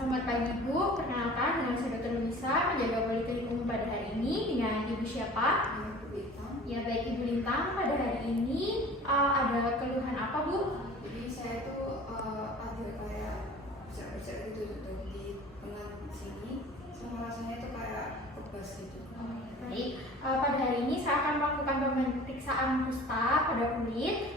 Selamat pagi Bu, perkenalkan dengan saya Dr. Luisa, penjaga Poliklinik Umum pada hari ini. Dengan Ibu siapa? Ibu Lintang. Ya baik Ibu Lintang, pada hari ini ada keluhan apa Bu? Jadi saya tuh ada kayak bercak-bercak gitu di tengah sini, sama rasanya tuh kayak kebas gitu. Baik, pada hari ini saya akan melakukan pemeriksaan kusta pada kulit.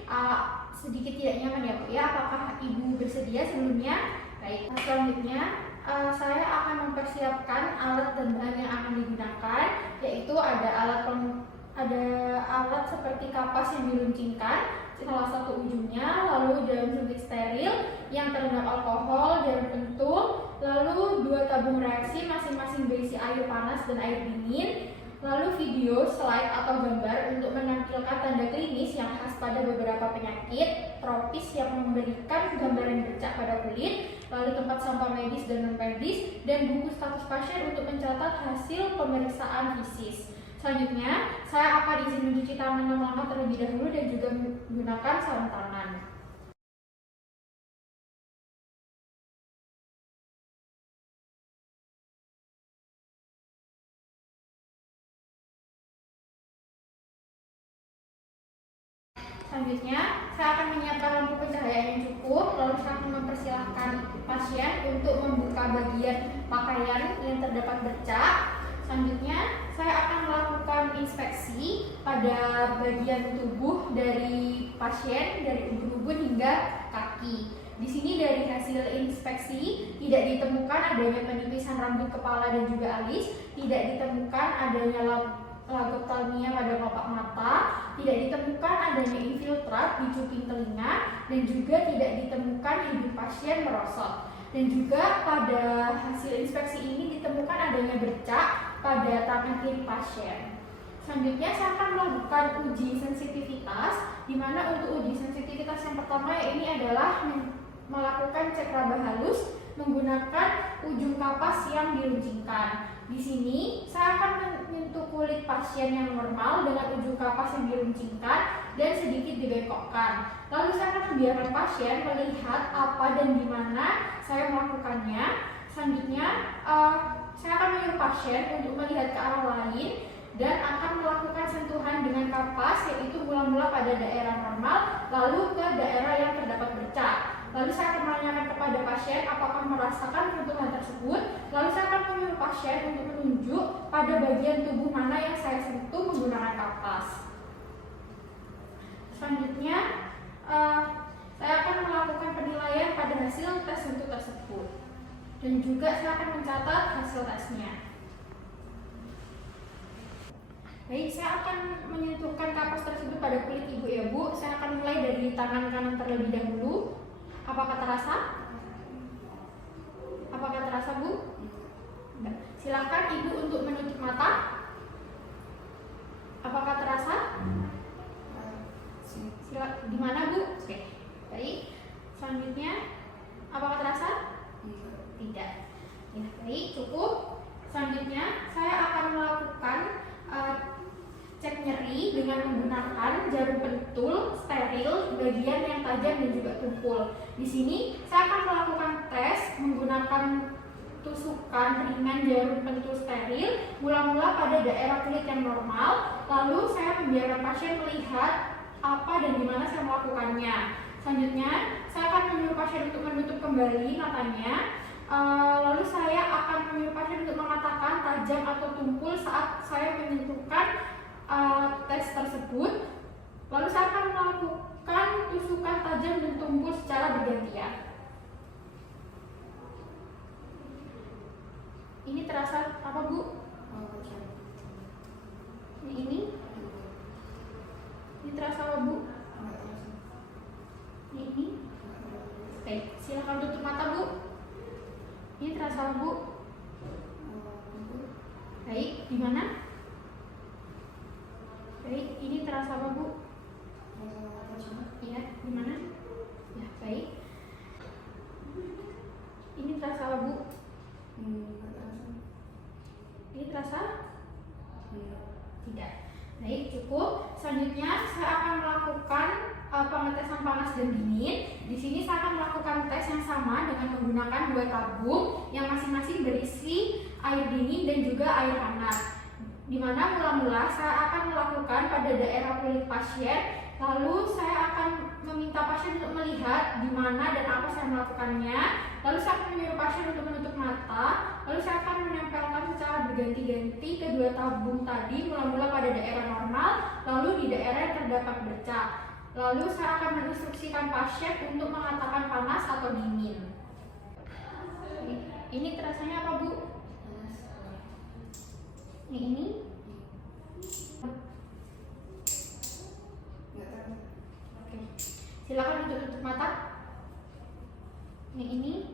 Sedikit tidak nyaman ya Bu ya, apakah Ibu bersedia sebelumnya? Baik, selanjutnya saya akan mempersiapkan alat dan bahan yang akan digunakan, yaitu ada alat seperti kapas yang diruncingkan, salah satu ujungnya, lalu jarum suntik steril yang terendam alkohol, jarum pentul, lalu 2 tabung reaksi masing-masing berisi air panas dan air dingin, lalu video, slide atau gambar untuk menampilkan tanda klinis yang khas pada beberapa penyakit tropis yang memberikan gambaran bercak pada kulit, lalu tempat sampah medis dan non-medis, dan buku status pasien untuk mencatat hasil pemeriksaan fisis. Selanjutnya, saya akan izin mencuci tangan lama-lama terlebih dahulu dan juga menggunakan sarung tangan. Selanjutnya, saya akan menyiapkan lampu pencahayaan yang cukup, lalu saya akan mempersilahkan pasien untuk membuka bagian pakaian yang terdapat bercak. Selanjutnya, saya akan melakukan inspeksi pada bagian tubuh dari pasien, dari ubun-ubun hingga kaki. Di sini dari hasil inspeksi tidak ditemukan adanya penipisan rambut kepala dan juga alis, tidak ditemukan adanya lagoptalmia pada kelopak mata, tidak ditemukan adanya infiltrat di cuping telinga, dan juga tidak ditemukan hidung pasien merosot. Dan juga pada hasil inspeksi ini ditemukan adanya bercak pada tangan kiri pasien. Selanjutnya saya akan melakukan uji sensitivitas, di mana untuk uji sensitivitas yang pertama ini adalah melakukan cek raba halus menggunakan ujung kapas yang diruncingkan. Di sini saya akan menyentuh kulit pasien yang normal dengan ujung kapas yang diruncingkan dan sedikit dibengkokkan. Lalu saya akan membiarkan pasien melihat apa dan di mana saya melakukannya. Selanjutnya saya akan menyuruh pasien untuk melihat ke arah lain dan akan melakukan sentuhan dengan kapas, yaitu mula-mula pada daerah normal lalu ke daerah yang terdapat bercak. Lalu saya akan menanyakan kepada pasien apakah merasakan sentuhan tersebut. Lalu saya akan menyuruh pasien untuk menunjuk pada bagian tubuh mana yang saya sentuh menggunakan kapas. Selanjutnya, saya akan melakukan penilaian pada hasil tes sentuh tersebut. Dan juga saya akan mencatat hasil tesnya. Baik, saya akan menyentuhkan kapas tersebut pada kulit Ibu ya Bu. Saya akan mulai dari tangan kanan terlebih dahulu. Apakah terasa? Apakah terasa Bu? Enggak. Silakan Ibu untuk menutup mata. Apakah terasa? Di mana Bu? Oke. Baik. Selanjutnya, apakah terasa? Tidak. Ya, baik, cukup. Selanjutnya, saya akan melakukan cek nyeri dengan menggunakan jarum pentul steril bagian yang tajam dan juga tumpul. Di sini saya akan melakukan tes menggunakan tusukan ringan jarum pentul steril mula-mula pada daerah kulit yang normal, lalu saya membiarkan pasien melihat apa dan di mana saya melakukannya. Selanjutnya, saya akan menyuruh pasien untuk menutup kembali matanya. Lalu saya akan menyuruh pasien untuk mengatakan tajam atau tumpul saat saya menyentuhkan tes tersebut. Lalu saya akan melakukan tusukan tajam dan tumpul secara bergantian. Ini terasa apa Bu? Ini terasa apa Bu? Ini? Baik, silakan tutup mata Bu. Ini terasa apa Bu? Baik, di mana? Baik, ini terasa apa Bu? Iya, di mana? Ya, baik. Ini terasa apa Bu? Ini terasa? Tidak. Baik, cukup. Selanjutnya saya akan melakukan pengetesan panas dan dingin. Di sini saya akan melakukan tes yang sama dengan menggunakan 2 tabung yang masing-masing berisi air dingin dan juga air hangat. Di mana mula-mula saya akan melakukan pada daerah kulit pasien, lalu saya akan meminta pasien untuk melihat di mana dan apa saya melakukannya. Lalu saya akan menyuruh pasien untuk menutup mata, lalu saya akan menempelkan secara berganti-ganti kedua tabung tadi mula-mula pada daerah normal, lalu di daerah yang terdapat bercak. Lalu saya akan menginstruksikan pasien untuk mengatakan panas atau dingin. Ini terasanya apa, Bu? Ini? Nggak tahu. Oke. Silakan untuk tutup mata. Ini?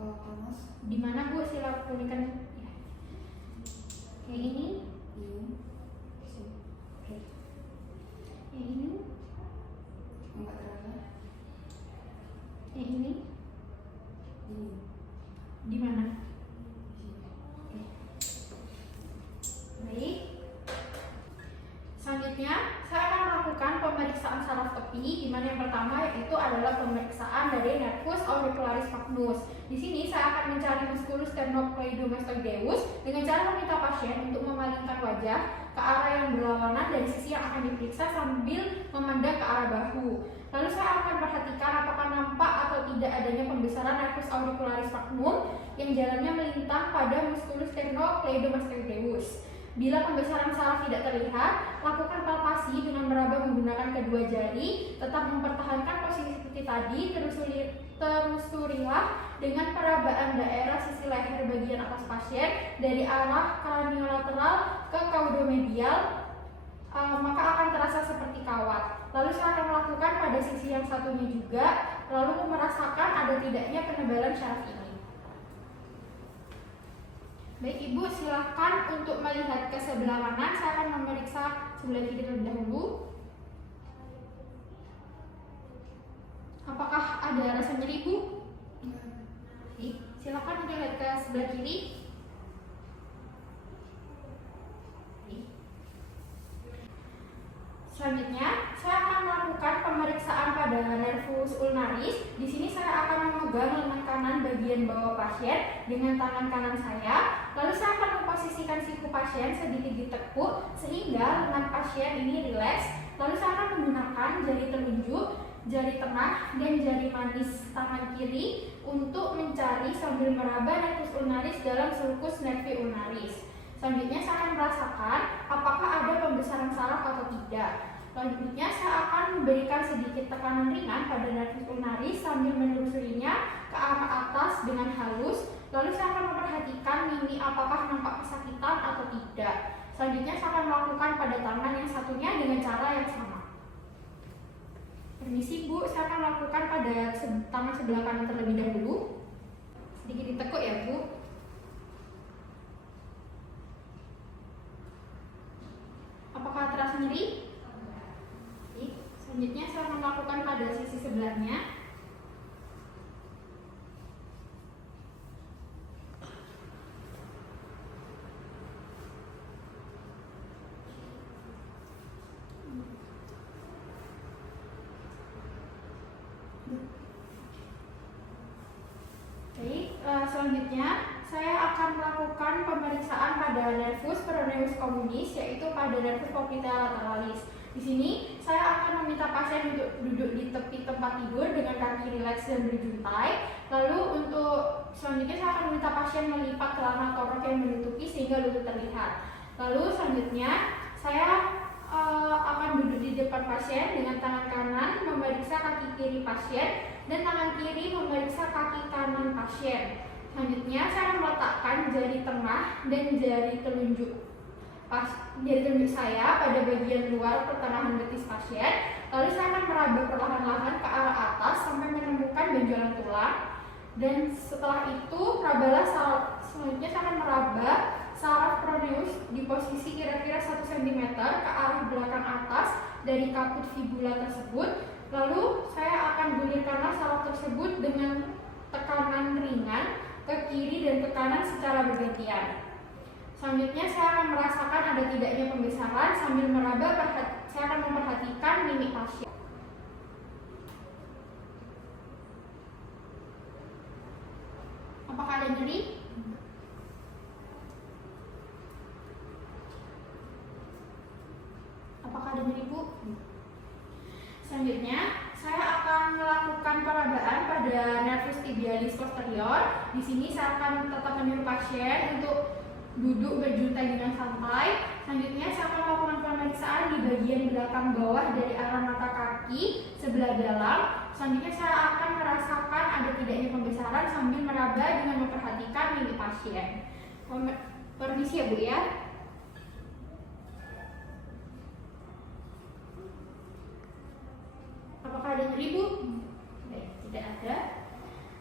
Oh, panas. Di mana, Bu? Silakan berikan. Ya. Ini? Ini. Sini. Oke. Ini? Nggak terasa. Ini? Ini. Di mana? Sini. Oke. Baik. Selanjutnya, saya akan melakukan pemeriksaan saraf tepi, di mana yang pertama yaitu adalah pemeriksaan dari nervus auricularis magnus. Di sini saya akan mencari musculus sternocleidomastoideus dengan cara meminta pasien untuk memalingkan wajah ke arah yang berlawanan dari sisi yang akan diperiksa sambil memandang ke arah bahu. Lalu saya akan perhatikan apakah nampak atau tidak adanya pembesaran nervus auricularis magnum yang jalannya melintang pada musculus sternocleidomastoideus. Bila pembesaran saraf tidak terlihat, lakukan palpasi dengan meraba menggunakan kedua jari, tetap mempertahankan posisi seperti tadi, telusurilah dengan perabaan daerah sisi leher bagian atas pasien dari arah kraniolateral ke caudomedial, maka akan terasa seperti kawat. Lalu saya akan melakukan pada sisi yang satunya juga, lalu merasakan ada tidaknya penebalan syaraf ini. Baik Ibu, silakan untuk melihat ke sebelah kanan. Saya akan memeriksa sebelah kiri terlebih dahulu. Apakah ada rasa nyeri, Bu? Baik, silakan untuk lihat ke sebelah kiri. Baik. Selanjutnya, saya akan melakukan pemeriksaan pada nervus ulnaris. Di sini saya akan memegang lengan kanan bagian bawah pasien dengan tangan kanan saya. Lalu saya akan memposisikan siku pasien sedikit ditekuk sehingga lengan pasien ini rileks. Lalu saya akan menggunakan jari telunjuk, jari tengah, dan jari manis tangan kiri untuk mencari sambil meraba nervus ulnaris dalam sulcus nervi ulnaris. Selanjutnya saya akan merasakan apakah ada pembesaran saraf atau tidak. Selanjutnya saya akan memberikan sedikit tekanan ringan pada nervus ulnaris sambil menelusurinya ke arah atas dengan halus. Lalu saya akan memperhatikan mimi apakah nampak kesakitan atau tidak. Selanjutnya saya akan melakukan pada tangan yang satunya dengan cara yang sama. Permisi Bu, saya akan melakukan pada tangan sebelah kanan terlebih dahulu. Sedikit ditekuk ya Bu. Apakah terasa nyeri? Selanjutnya saya akan melakukan pada sisi sebelahnya. Baik, selanjutnya saya akan melakukan pemeriksaan pada nervus peroneus communis, yaitu pada nervus popliteal lateralis. Di sini saya akan meminta pasien untuk duduk di tepi tempat tidur dengan kaki rileks dan berjuntai. Lalu untuk selanjutnya saya akan meminta pasien melipat celana atau rok yang menutupi sehingga lutut terlihat. Lalu selanjutnya saya akan duduk di depan pasien dengan tangan kanan memeriksa kaki kiri pasien dan tangan kiri memeriksa kaki kanan pasien. Selanjutnya saya akan meletakkan jari tengah dan jari telunjuk saya pada bagian luar pertengahan betis pasien. Lalu saya akan meraba perlahan-lahan ke arah atas sampai menemukan benjolan tulang. Dan setelah itu selanjutnya saya akan meraba saraf proneus di posisi kira-kira 1 cm ke arah belakang atas dari kaput fibula tersebut. Lalu saya akan gulirkanlah saraf tersebut dengan tekanan ringan ke kiri dan ke kanan secara bergantian. Selanjutnya saya akan merasakan ada tidaknya pembesaran sambil meraba, saya akan memperhatikan mimik pasien. Apakah ada nyeri? Apakah ada nyeri, Bu? Selanjutnya, saya akan melakukan perabaan pada nervus tibialis posterior. Di sini saya akan tetap menyuruh pasien untuk duduk berjuntai dengan santai. Selanjutnya, saya akan melakukan pemeriksaan di bagian belakang bawah dari arah mata kaki sebelah dalam. Selanjutnya, saya akan merasakan ada tidaknya pembesaran sambil meraba dengan memperhatikan mimik pasien. Permisi ya, Bu ya. Apakah ada nyeri, Bu? Baik, tidak ada.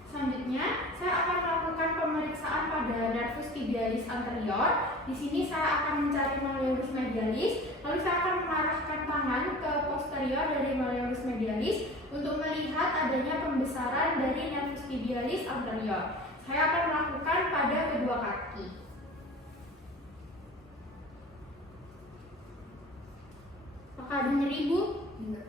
Selanjutnya, saya akan melakukan pemeriksaan pada nervus tibialis anterior. Di sini saya akan mencari malleolus medialis, lalu saya akan mengarahkan tangan ke posterior dari malleolus medialis untuk melihat adanya pembesaran dari nervus tibialis anterior. Saya akan melakukan pada kedua kaki. Apakah ada nyeri, Bu? Enggak.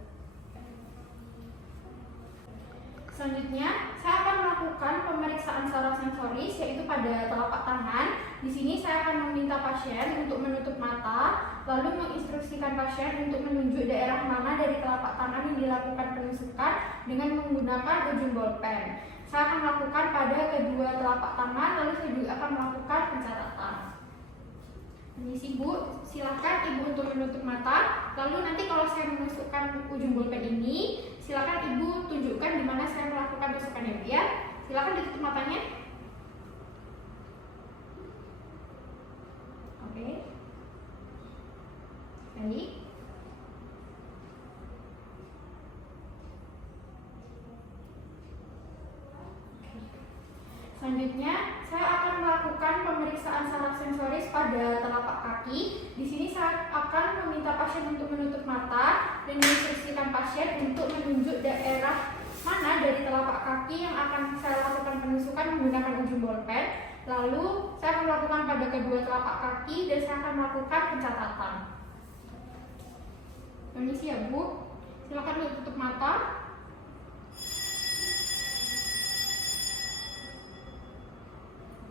Selanjutnya, saya akan melakukan pemeriksaan saraf sensoris yaitu pada telapak tangan. Di sini saya akan meminta pasien untuk menutup mata, lalu menginstruksikan pasien untuk menunjuk daerah mana dari telapak tangan yang dilakukan penusukan dengan menggunakan ujung bolpen. Saya akan melakukan pada kedua telapak tangan, lalu saya juga akan melakukan pencatatan. Permisi, Bu, silakan Ibu untuk menutup mata. Lalu nanti kalau saya menusukkan ujung bolpen ini, silakan Ibu tunjukkan di mana saya melakukan tusukannya, Bu ya. Silakan ditutup matanya. Oke. Baik. Selanjutnya, saya akan melakukan pemeriksaan saraf sensoris pada telapak kaki. Di sini saya akan meminta pasien untuk menutup mata dan menginstruksikan pasien untuk menunjuk daerah mana dari telapak kaki yang akan saya lakukan penusukan menggunakan ujung bolpen. Lalu, saya akan melakukan pada kedua telapak kaki dan saya akan melakukan pencatatan. Permisi ya, Bu. Silakan tutup mata.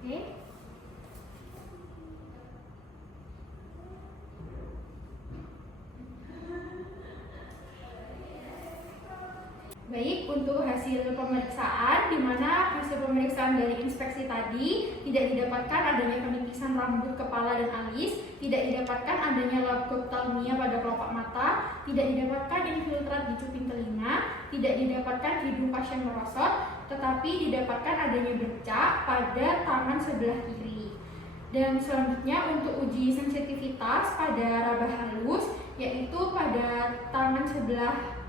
Oke. Baik, untuk hasil pemeriksaan, di mana hasil pemeriksaan dari inspeksi tadi tidak didapatkan adanya penipisan rambut kepala dan alis, tidak didapatkan adanya loboptalmia pada kelopak mata, tidak didapatkan infiltrat di cuping telinga, tidak didapatkan hidung pasien merosot, tetapi didapatkan adanya bercak pada tangan sebelah kiri. Dan selanjutnya untuk uji sensitivitas pada raba halus, yaitu pada tangan sebelah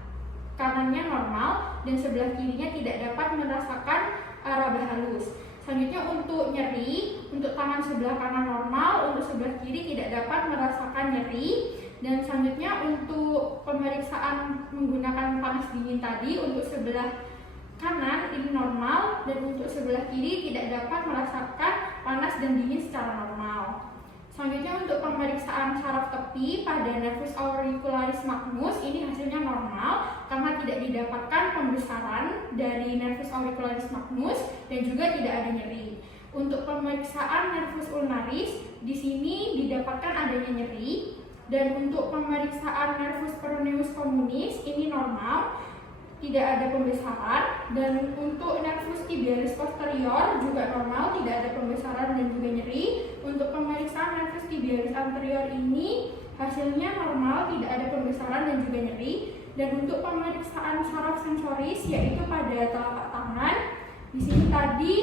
kanannya normal dan sebelah kirinya tidak dapat merasakan raba halus. Selanjutnya untuk nyeri, untuk tangan sebelah kanan normal, untuk sebelah kiri tidak dapat merasakan nyeri. Dan selanjutnya untuk pemeriksaan menggunakan panas dingin tadi, untuk sebelah kanan ini normal dan untuk sebelah kiri tidak dapat merasakan panas dan dingin secara normal. Selanjutnya untuk pemeriksaan saraf tepi pada nervus auricularis magnus, ini hasilnya normal karena tidak didapatkan pembesaran dari nervus auricularis magnus dan juga tidak ada nyeri. Untuk pemeriksaan nervus ulnaris, di sini didapatkan adanya nyeri. Dan untuk pemeriksaan nervus peroneus communis, ini normal, tidak ada pembesaran. Dan untuk nervus tibialis posterior juga normal, tidak ada pembesaran dan juga nyeri. Untuk pemeriksaan nervus tibialis anterior ini hasilnya normal, tidak ada pembesaran dan juga nyeri. Dan untuk pemeriksaan saraf sensoris yaitu pada telapak tangan, di sini tadi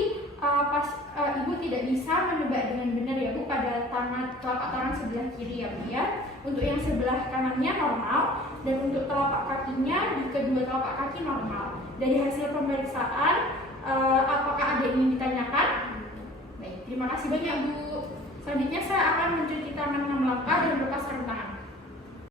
Ibu tidak bisa menebak dengan benar ya Bu pada telapak tangan sebelah kiri ya Bu ya. Untuk yang sebelah kanannya normal dan untuk telapak kakinya di kedua telapak kaki normal. Dari hasil pemeriksaan, apakah ada yang ingin ditanyakan? Baik, terima kasih banyak Bu. Selanjutnya saya akan mencuci tangan 6 langkah dan lepas sarung tangan.